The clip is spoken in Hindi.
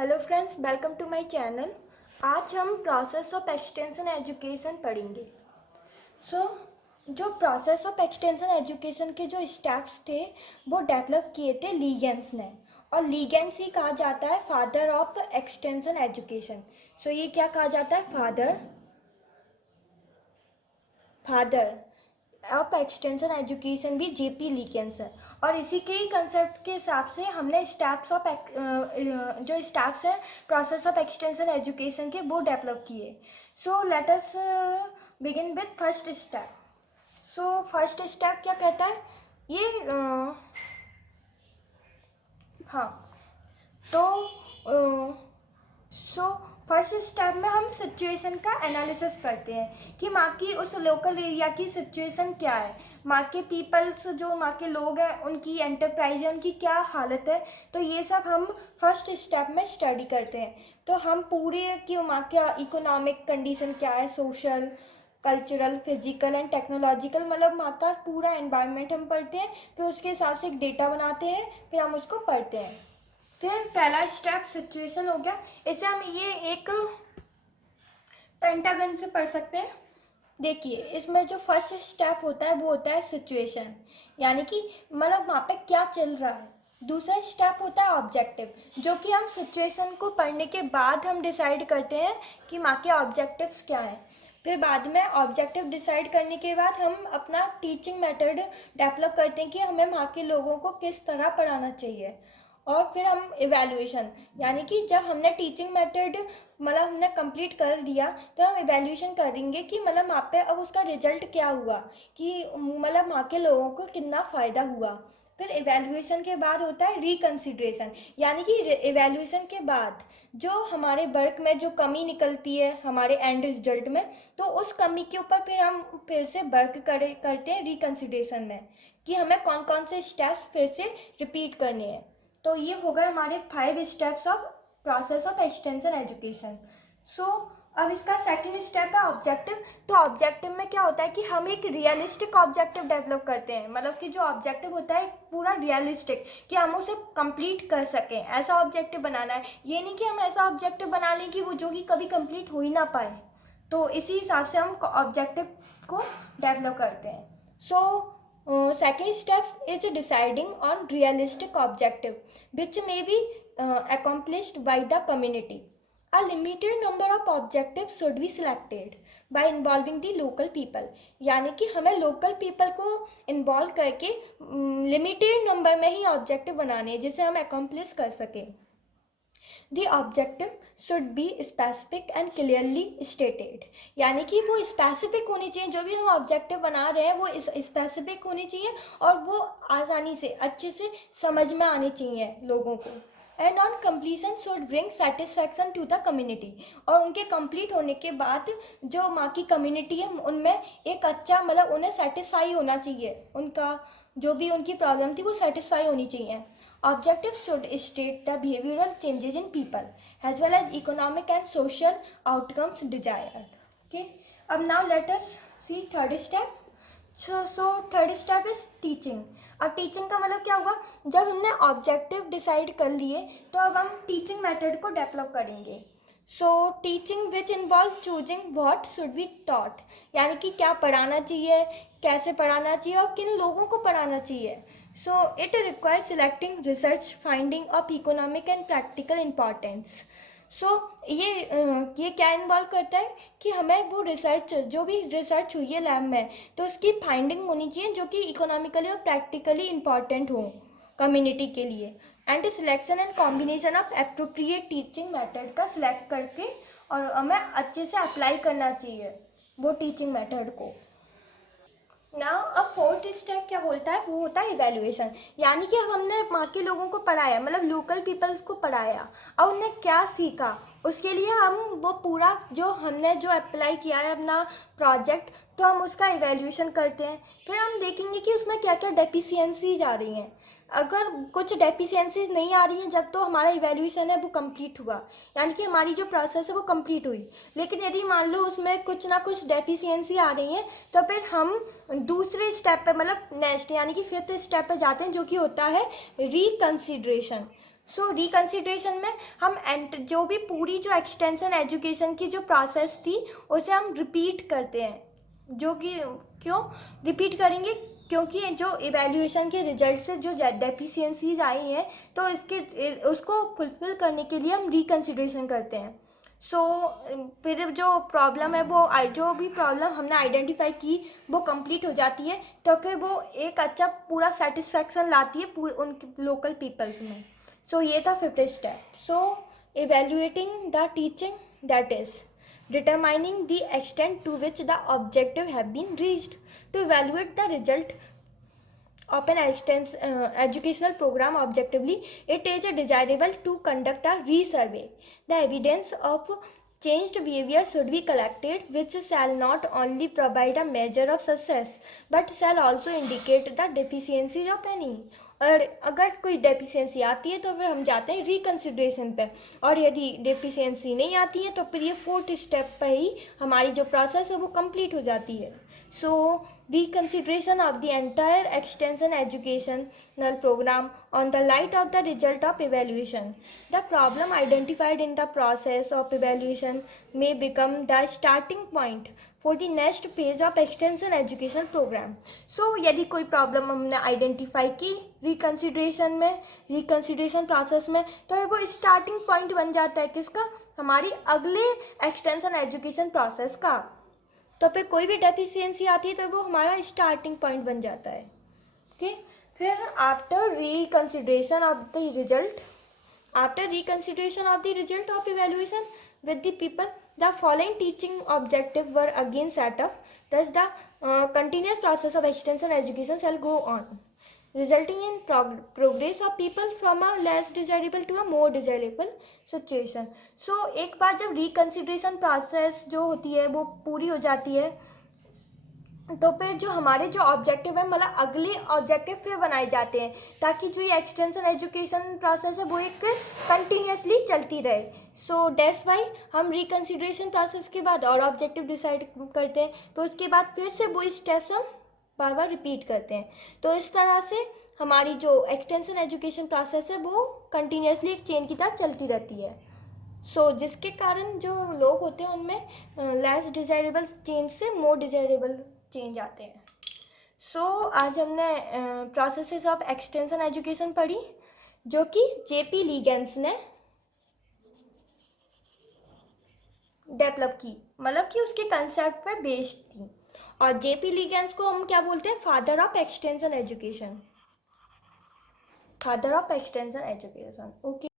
Hello friends, welcome to my channel. आज हम प्रोसेस ऑफ एक्सटेंशन एजुकेशन पढ़ेंगे। जो प्रोसेस ऑफ एक्सटेंशन एजुकेशन के जो स्टेप्स थे वो डेवलप किए थे लीगेंस ने, और लीगेंस ही कहा जाता है फादर ऑफ एक्सटेंशन एजुकेशन। ये क्या कहा जाता है? फादर ऑफ एक्सटेंशन एजुकेशन भी जेपी लीकेंस है। और इसी के ही कंसेप्ट के हिसाब से हमने स्टेप्स ऑफ जो स्टेप्स हैं प्रोसेस ऑफ एक्सटेंशन एजुकेशन के वो डेवलप किए। So let us begin with first step. First step क्या कहता है? ये हाँ तो फर्स्ट स्टेप में हम सिचुएशन का एनालिसिस करते हैं कि माँ की उस लोकल एरिया की सिचुएशन क्या है, माँ के पीपल्स जो माँ के लोग हैं उनकी एंटरप्राइज है, उनकी क्या हालत है। तो ये सब हम फर्स्ट स्टेप में स्टडी करते हैं। तो हम पूरे कि माँ का इकोनॉमिक कंडीशन क्या है, social, cultural, physical and technological, मतलब माँ का पूरा एनवायरनमेंट हम पढ़ते हैं। फिर उसके हिसाब से एक डेटा बनाते हैं, फिर हम उसको पढ़ते हैं। फिर पहला स्टेप सिचुएशन हो गया। इसे हम ये एक पेंटागन से पढ़ सकते हैं। देखिए, इसमें जो फर्स्ट स्टेप होता है वो होता है सिचुएशन, यानी कि मतलब वहाँ पे क्या चल रहा है। दूसरा स्टेप होता है ऑब्जेक्टिव, जो कि हम सिचुएशन को पढ़ने के बाद हम डिसाइड करते हैं कि वहाँ के ऑब्जेक्टिव्स क्या हैं। फिर बाद में ऑब्जेक्टिव डिसाइड करने के बाद हम अपना टीचिंग मेथड डेवलप करते हैं कि हमें वहाँ के लोगों को किस तरह पढ़ाना चाहिए। और फिर हम इवैल्यूएशन, यानी कि जब हमने टीचिंग मेथड मतलब हमने कंप्लीट कर दिया तो हम इवैल्यूएशन करेंगे कि मतलब वहाँ पे अब उसका रिजल्ट क्या हुआ, कि मतलब वहाँ के लोगों को कितना फ़ायदा हुआ। फिर इवैल्यूएशन के बाद होता है रिकन्सिडरेशन, यानी कि इवैल्यूएशन के बाद जो हमारे वर्क में जो कमी निकलती है हमारे एंड रिजल्ट में, तो उस कमी के ऊपर फिर हम फिर से वर्क करते हैं रिकन्सिडरेशन में, कि हमें कौन कौन से स्टेप्स फिर से रिपीट करने हैं। तो ये हो गए हमारे 5 steps of process of extension education. अब इसका सेकंड स्टेप है ऑब्जेक्टिव। तो ऑब्जेक्टिव में क्या होता है कि हम एक रियलिस्टिक ऑब्जेक्टिव डेवलप करते हैं, मतलब कि जो ऑब्जेक्टिव होता है पूरा रियलिस्टिक, कि हम उसे कंप्लीट कर सकें, ऐसा ऑब्जेक्टिव बनाना है। ये नहीं कि हम ऐसा ऑब्जेक्टिव बना लें कि वो जो कि कभी कंप्लीट हो ही ना पाए। तो इसी हिसाब से हम ऑब्जेक्टिव को डेवलप करते हैं। Second step is deciding on realistic objective which may be accomplished by the community. A limited number of objectives should be selected by involving the local people, यानी कि हमें local people को involve करके limited number में ही objective बनाने हैं जिसे हम accomplish कर सकें। The objective should be specific and clearly stated, यानी कि वो स्पेसिफिक होनी चाहिए, जो भी हम ऑब्जेक्टिव बना रहे हैं वो स्पेसिफिक होनी चाहिए और वो आसानी से अच्छे से समझ में आनी चाहिए लोगों को। And on completion should bring satisfaction to the community, और उनके कंप्लीट होने के बाद जो माँ की कम्युनिटी है उनमें एक अच्छा मतलब उन्हें सेटिस्फाई होना चाहिए, उनका जो भी उनकी प्रॉब्लम थी वो सेटिस्फाई होनी चाहिए। Objectives should state the behavioral changes in people as well as economic and social outcomes desired. Okay. अब now let us see third step. Third step is teaching. अब टीचिंग का मतलब क्या हुआ? जब हमने ऑब्जेक्टिव डिसाइड कर लिए तो अब हम टीचिंग मेथड को डेवलप करेंगे। Teaching which involve choosing what should be taught, यानी कि क्या पढ़ाना चाहिए, कैसे पढ़ाना चाहिए और किन लोगों को पढ़ाना चाहिए। It requires selecting research finding of economic and practical importance. ये क्या इन्वॉल्व करता है कि हमें वो रिसर्च, जो भी रिसर्च हुई है लैब में, तो उसकी फाइंडिंग होनी चाहिए जो कि इकोनॉमिकली और प्रैक्टिकली इम्पॉर्टेंट हो कम्युनिटी के लिए। And selection and combination of appropriate teaching method का सिलेक्ट करके और हमें अच्छे से अप्लाई करना चाहिए वो टीचिंग मेथड को। नाउ अब फोर्थ स्टेप क्या बोलता है? वो होता है इवैल्यूएशन, यानी कि अब हमने वहाँ के लोगों को पढ़ाया, मतलब लोकल पीपल्स को पढ़ाया, और उन्हें क्या सीखा, उसके लिए हम वो पूरा जो हमने जो अप्लाई किया है अपना प्रोजेक्ट, तो हम उसका इवैल्यूएशन करते हैं। फिर हम देखेंगे कि उसमें क्या क्या डेफिशिएंसीज आ रही हैं। अगर कुछ डेफिशिएंसीज नहीं आ रही हैं जब, तो हमारा इवैल्यूएशन है वो कंप्लीट हुआ, यानी कि हमारी जो प्रोसेस है वो कंप्लीट हुई। लेकिन यदि मान लो उसमें कुछ ना कुछ डेफिशिएंसी आ रही है, तो फिर हम दूसरे स्टेप पे मतलब नेक्स्ट यानी कि फिफ्थ स्टेप पे जाते हैं, जो कि होता है रिकन्सिडरेशन। सो रिकन्सिडरेशन में हम जो भी पूरी जो एक्सटेंशन एजुकेशन की जो प्रोसेस थी उसे हम रिपीट करते हैं, जो कि क्यों रिपीट करेंगे, क्योंकि जो इवैल्यूएशन के रिजल्ट से जो डेफिशिएंसीज आई हैं तो इसके उसको फुलफिल करने के लिए हम रिकन्सिडरेशन करते हैं। सो फिर जो प्रॉब्लम है वो जो भी प्रॉब्लम हमने आइडेंटिफाई की वो कंप्लीट हो जाती है, तो फिर वो एक अच्छा पूरा सेटिस्फैक्शन लाती है उन लोकल पीपल्स में। सो ये था fifth step. So evaluating the teaching, that is determining the extent to which the objective have been reached. To evaluate the result of an educational program objectively, it is desirable to conduct a resurvey. The evidence of changed behavior should be collected, which shall not only provide a measure of success but shall also indicate the deficiencies of any. और अगर कोई डेफिशिएंसी आती है तो फिर हम जाते हैं रिकन्सिडरेशन पे, और यदि डेफिशिएंसी नहीं आती है तो फिर ये फोर्थ स्टेप पे ही हमारी जो प्रोसेस है वो कंप्लीट हो जाती है। सो reconsideration of the entire extension educational program on the light of the result of evaluation. The problem identified in the process of evaluation may become the starting point for the next phase of extension education program. So यदि कोई प्रॉब्लम हमने आइडेंटिफाई की रिकन्सिडरेशन में, रिकन्सिडरेशन प्रोसेस में, तो वो स्टार्टिंग पॉइंट बन जाता है किसका, हमारी अगले एक्सटेंशन एजुकेशन प्रोसेस का। तो फिर कोई भी डेफिशिएंसी आती है तो वो हमारा स्टार्टिंग पॉइंट बन जाता है। ओके, फिर after reconsideration of the result, after reconsideration of the result of evaluation with the people, the following teaching objectives were again set up. Thus the continuous process of extension education shall go on, resulting in progress of people from a less desirable to a more desirable situation. So एक बार जब रिकन्सिडरेशन प्रोसेस जो होती है वो पूरी हो जाती है तो फिर जो हमारे जो ऑब्जेक्टिव है, मतलब अगले ऑब्जेक्टिव फिर बनाए जाते हैं, ताकि जो ये एक्सटेंशन एजुकेशन प्रोसेस है वो एक कंटिन्यूसली चलती रहे। सो डेट्स वाई हम रिकन्सिडरेशन प्रोसेस के बाद और ऑब्जेक्टिव डिसाइड करते हैं, तो उसके बाद फिर से वो स्टेप्स हम बार बार रिपीट करते हैं। तो इस तरह से हमारी जो एक्सटेंशन एजुकेशन प्रोसेस है वो कंटिन्यूसली एक चेन की तरह चलती रहती है। सो जिसके कारण जो लोग होते हैं उनमें लेस डिजायरेबल चेंज से मोर डिजायरेबल चेंज आते हैं। सो आज हमने प्रोसेसेस ऑफ एक्सटेंशन एजुकेशन पढ़ी, जो कि जेपी लीगेंस ने डेवलप की, मतलब कि उसके कंसेप्ट पे बेस्ड थी। और जेपी लीगेंस को हम क्या बोलते हैं, father of extension education, father of extension education. Okay.